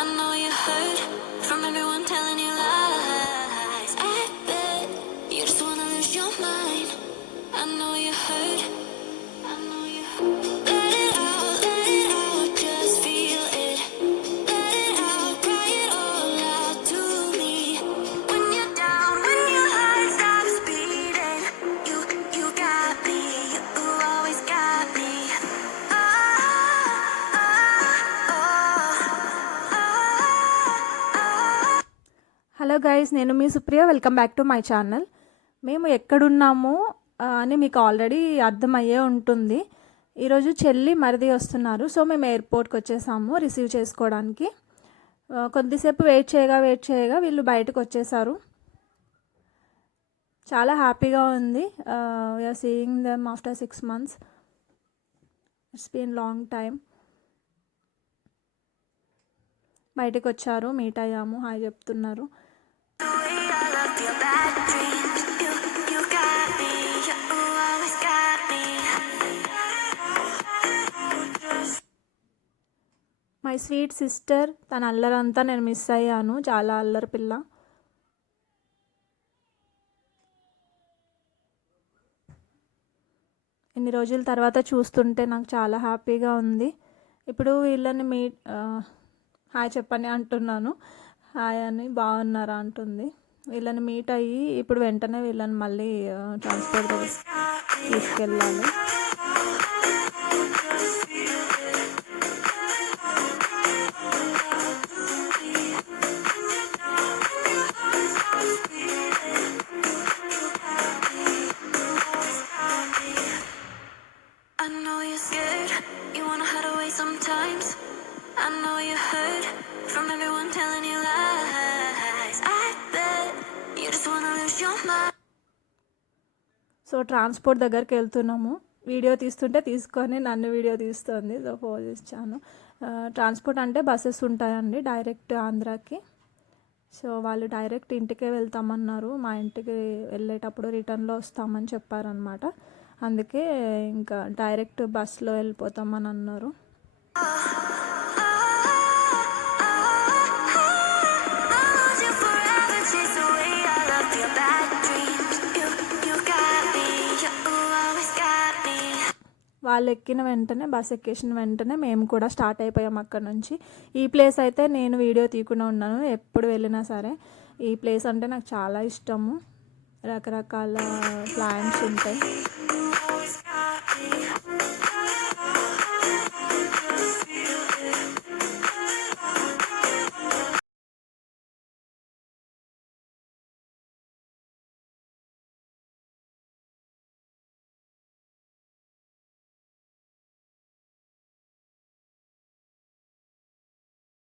I know you heard from everyone telling you lies. I bet you just wanna lose your mind. I know you heard. I know you heard. Let it out, just feel it. Let it out, cry it all out to me. When you're down, when your heart stops beating, you got me, you always got me. Hello guys, నేను మీ Supriya. Welcome back to my channel. మేము ఎక్కడున్నామో అని మీకు ఆల్రెడీ అర్థమయ్యే ఉంటుంది. ఈరోజు చెల్లి మరిది వస్తున్నారు. సో మేము ఎయిర్పోర్ట్కి వచ్చేసాము రిసీవ్ చేసుకోవడానికి. కొద్దిసేపు వెయిట్ చేయగా వీళ్ళు బయటకు వచ్చేసారు. చాలా హ్యాపీగా ఉంది. We're seeing them after 6 months. It's been long time. బయటకు వచ్చారు, మీట్ అయ్యాము, హాయ్ చెప్తున్నారు. My sweet sister. తన అల్లరంతా నేను మిస్ అయ్యాను. చాలా అల్లరి పిల్ల. ఇన్ని రోజుల తర్వాత చూస్తుంటే నాకు చాలా హ్యాపీగా ఉంది. ఇప్పుడు వీళ్ళని హాయ్ చెప్పని అంటున్నాను. హాయ్ అని బాగున్నారా అంటుంది. వీళ్ళని మీట్ అయ్యి ఇప్పుడు వెంటనే వీళ్ళని మళ్ళీ ట్రాన్స్పోర్ట్ తీసుకెళ్ళాలి. I know you're scared, you wanna hide away sometimes. I know you heard from everyone telling you lies. I bet you just wanna lose your mind. So transport దగ్గరికి వెళ్తున్నాము. వీడియో తీస్తుంటే తీసుకొని నన్ను వీడియో తీస్తుంది. సో పోజ్ ఇచ్చాను. ట్రాన్స్పోర్ట్ అంటే బస్సెస్ ఉంటాయండి డైరెక్ట్ ఆంధ్రాకి. సో వాళ్ళు డైరెక్ట్ ఇంటికే వెళ్తామన్నారు. మా ఇంటికి వెళ్ళేటప్పుడు రిటర్న్లో వస్తామని చెప్పారనమాట. అందుకే ఇంకా డైరెక్ట్ బస్లో వెళ్ళిపోతామని అన్నారు. వాళ్ళు ఎక్కిన వెంటనే, బస్ ఎక్కేసిన వెంటనే మేము కూడా స్టార్ట్ అయిపోయాం అక్కడ నుంచి. ఈ ప్లేస్ అయితే నేను వీడియో తీయకుండా ఉన్నాను. ఎప్పుడు వెళ్ళినా సరే ఈ ప్లేస్ అంటే నాకు చాలా ఇష్టము. రకరకాల ప్లాంట్స్ ఉంటాయి.